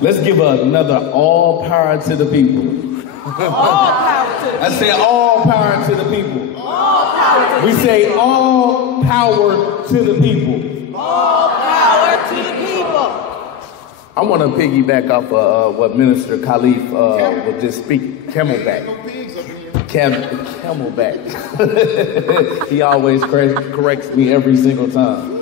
Let's give another all power to the people. All power to the people. I said all power to the people. All power to the We say all power to the people. All power to the people. I want to piggyback off what Minister Caliph would just speak. Camelback. Camelback. He always corrects me every single time.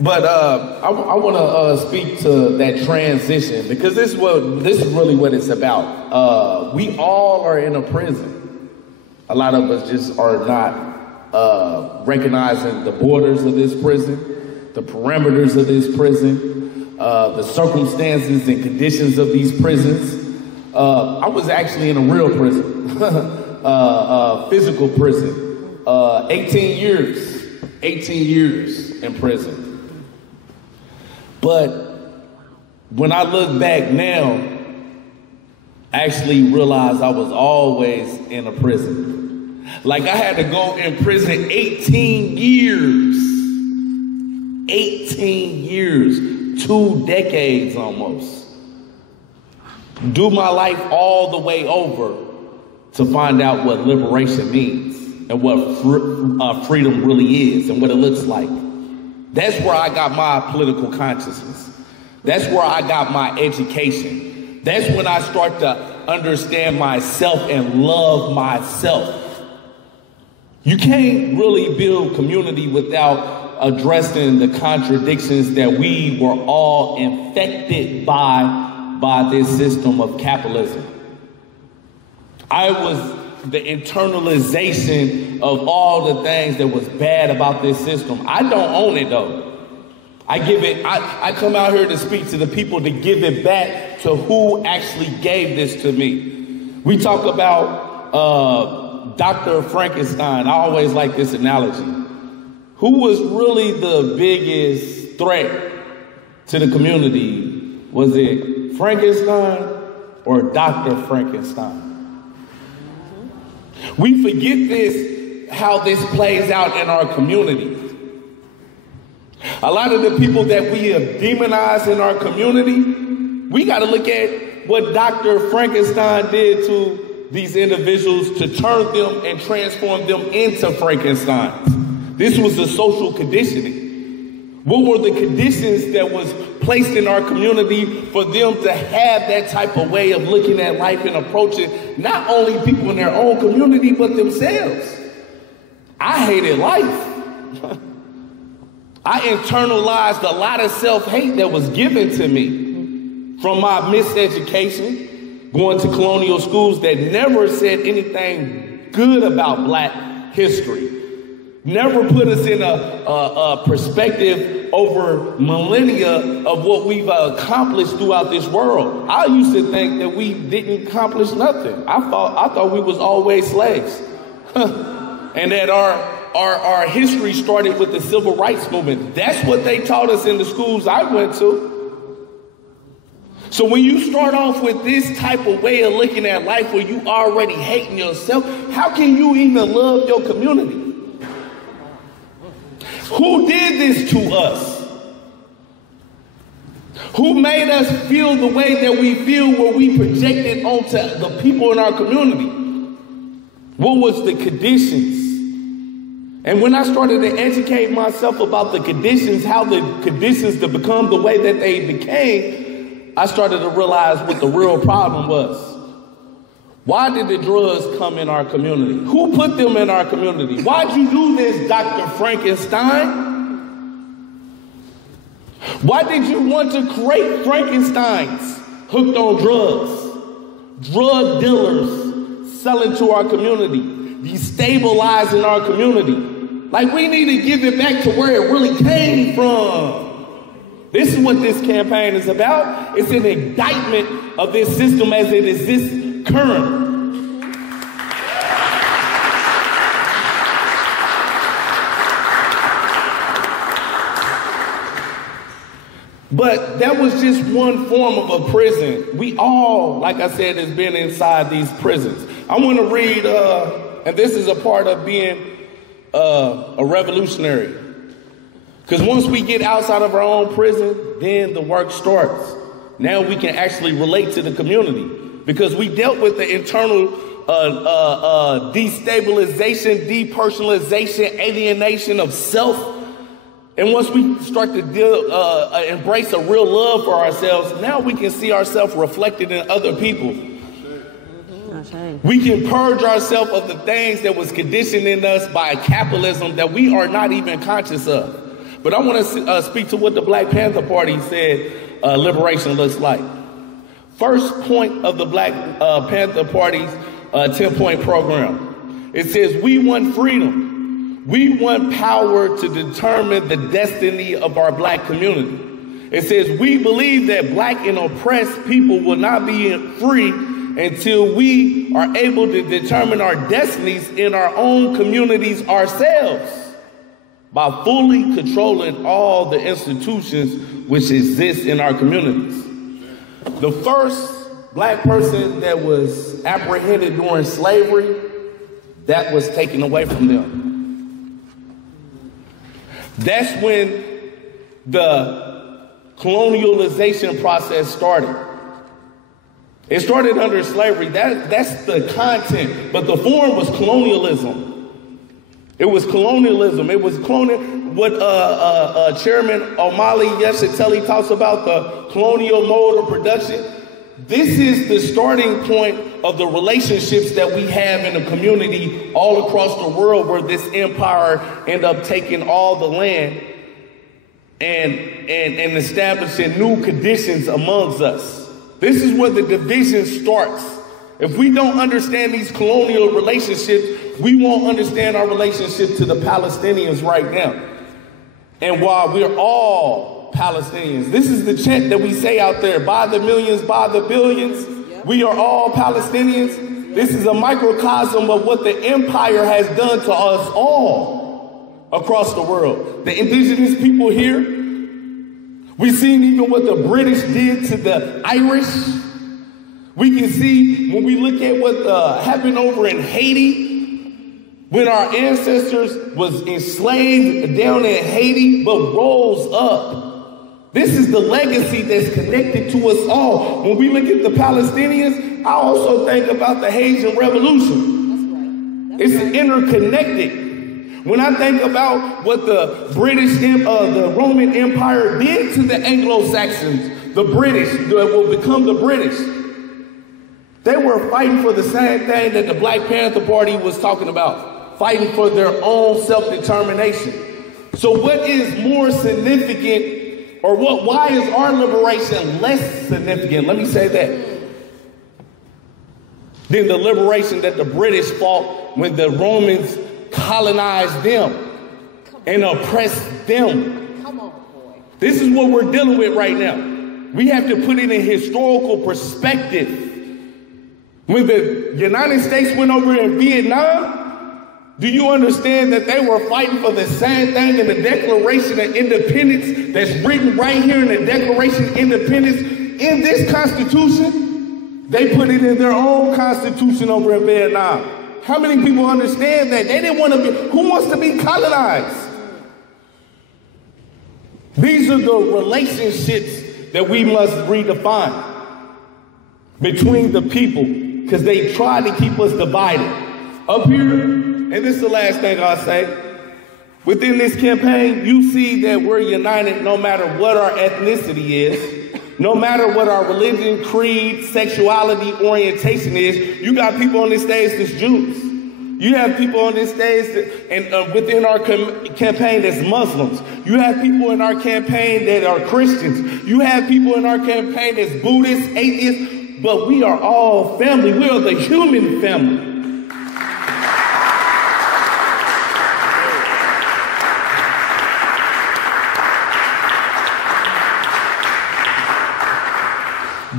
But I want to speak to that transition, because this is really what it's about. We all are in a prison. A lot of us just are not recognizing the borders of this prison, the perimeters of this prison, the circumstances and conditions of these prisons. I was actually in a real prison, physical prison, 18 years in prison. But when I look back now, I actually realized I was always in a prison. Like, I had to go in prison 18 years. 18 years, 2 decades almost. Do my life all the way over to find out what liberation means and what freedom really is and what it looks like. That's where I got my political consciousness. That's where I got my education. That's when I start to understand myself and love myself. You can't really build community without addressing the contradictions that we were all infected by this system of capitalism. I was the internalization of all the things that was bad about this system. I don't own it though. I come out here to speak to the people to give it back to who actually gave this to me. We talk about Dr. Frankenstein. I always like this analogy. Who was really the biggest threat to the community? Was it Frankenstein or Dr. Frankenstein? We forget how this plays out in our community. A lot of the people that we have demonized in our community, we got to look at what Dr. Frankenstein did to these individuals to turn them and transform them into Frankensteins. This was the social conditioning. What were the conditions that was placed in our community for them to have that type of way of looking at life and approaching not only people in their own community, but themselves? I hated life. I internalized a lot of self-hate that was given to me from my miseducation, going to colonial schools that never said anything good about Black history. Never put us in a perspective over millennia of what we've accomplished throughout this world. I used to think that we didn't accomplish nothing. I thought we was always slaves. And that our history started with the civil rights movement. That's what they taught us in the schools I went to. So when you start off with this type of way of looking at life where you already hating yourself, how can you even love your community? Who did this to us? Who made us feel the way that we feel where we projected onto the people in our community? What was the conditions? And when I started to educate myself about the conditions, how the conditions to become the way that they became, I started to realize what the real problem was. Why did the drugs come in our community? Who put them in our community? Why'd you do this, Dr. Frankenstein? Why did you want to create Frankensteins hooked on drugs? Drug dealers selling to our community, destabilizing our community. Like, we need to give it back to where it really came from. This is what this campaign is about. It's an indictment of this system as it exists currently. But that was just one form of a prison. We all, like I said, has been inside these prisons. I want to read, and this is a part of being a revolutionary. Because once we get outside of our own prison, then the work starts. Now we can actually relate to the community because we dealt with the internal destabilization, depersonalization, alienation of self. And once we start to embrace a real love for ourselves, now we can see ourselves reflected in other people. We can purge ourselves of the things that was conditioned in us by capitalism that we are not even conscious of. But I want to speak to what the Black Panther Party said liberation looks like. First point of the Black Panther Party's 10-point program. It says, we want freedom. We want power to determine the destiny of our Black community. It says, we believe that Black and oppressed people will not be free until we are able to determine our destinies in our own communities ourselves by fully controlling all the institutions which exist in our communities. The first Black person that was apprehended during slavery, that was taken away from them. That's when the colonialization process started. It started under slavery. That's the content, but the form was colonialism. It was colonialism. It was what Chairman Omali Yeshiteli talks about, the colonial mode of production. This is the starting point of the relationships that we have in the community all across the world, where this empire ended up taking all the land and establishing new conditions amongst us. This is where the division starts. If we don't understand these colonial relationships, we won't understand our relationship to the Palestinians right now. And while we're all Palestinians, this is the chant that we say out there, by the millions, by the billions, we are all Palestinians. This is a microcosm of what the empire has done to us all across the world. The indigenous people here, we've seen even what the British did to the Irish. We can see when we look at what happened over in Haiti, when our ancestors was enslaved down in Haiti, but rose up. This is the legacy that's connected to us all. When we look at the Palestinians, I also think about the Haitian Revolution. That's right. It's interconnected. When I think about what the the Roman Empire did to the Anglo-Saxons, the British, that will become the British, they were fighting for the same thing that the Black Panther Party was talking about, fighting for their own self-determination. So what is more significant, or why is our liberation less significant, let me say that, than the liberation that the British fought when the Romans colonized them and oppressed them? Come on, boy. This is what we're dealing with right now. We have to put it in historical perspective. When the United States went over in Vietnam, do you understand that they were fighting for the same thing in the Declaration of Independence that's written right here in the Declaration of Independence in this Constitution? They put it in their own Constitution over in Vietnam. How many people understand that? They didn't want to be, who wants to be colonized? These are the relationships that we must redefine between the people, because they try to keep us divided. Up here, and this is the last thing I'll say, within this campaign, you see that we're united no matter what our ethnicity is, no matter what our religion, creed, sexuality, orientation is. You got people on this stage that's Jews. You have people on this stage and within our campaign that's Muslims. You have people in our campaign that are Christians. You have people in our campaign that's Buddhists, atheists. But we are all family. We are the human family.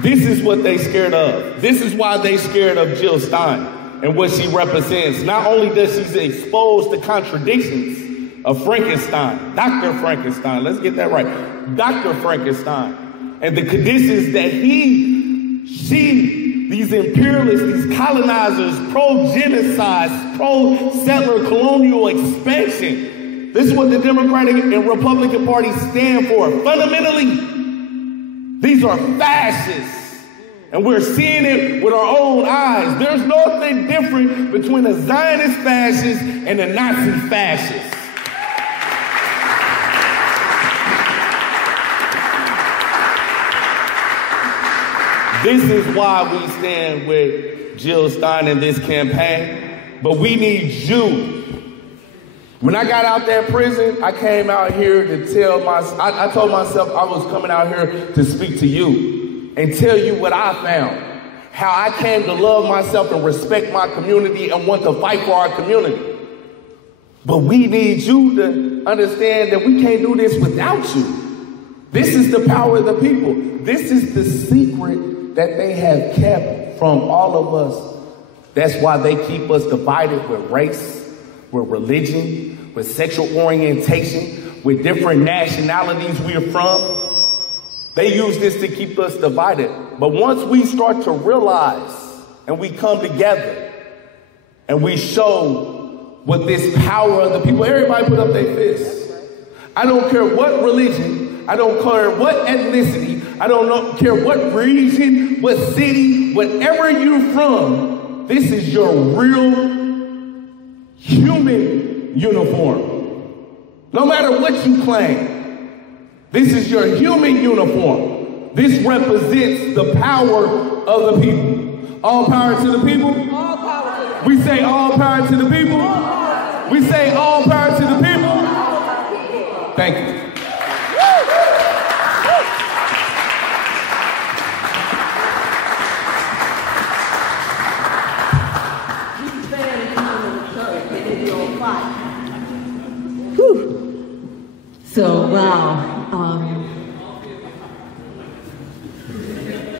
This is what they scared of. This is why they scared of Jill Stein and what she represents. Not only does she expose the contradictions of Frankenstein, Dr. Frankenstein, let's get that right, Dr. Frankenstein, and the conditions that these imperialists, these colonizers, pro-genocide, pro-settler colonial expansion, This is what the Democratic and Republican parties stand for. Fundamentally, these are fascists. And we're seeing it with our own eyes. There's nothing different between a Zionist fascist and a Nazi fascist. This is why we stand with Jill Stein in this campaign. But we need you. When I got out that prison, I came out here to I told myself I was coming out here to speak to you and tell you what I found, how I came to love myself and respect my community and want to fight for our community. But we need you to understand that we can't do this without you. This is the power of the people. This is the secret that they have kept from all of us. That's why they keep us divided with race, with religion, with sexual orientation, with different nationalities we are from. They use this to keep us divided. But once we start to realize and we come together and we show what this power of the people, everybody put up their fists. I don't care what religion, I don't care what ethnicity, I don't care what region, what city, whatever you're from, this is your real human uniform. No matter what you claim. This is your human uniform. This represents the power of the people. All power to the people. All power to the people. We say all power to the people. We say all power to the people. Thank you. So, wow.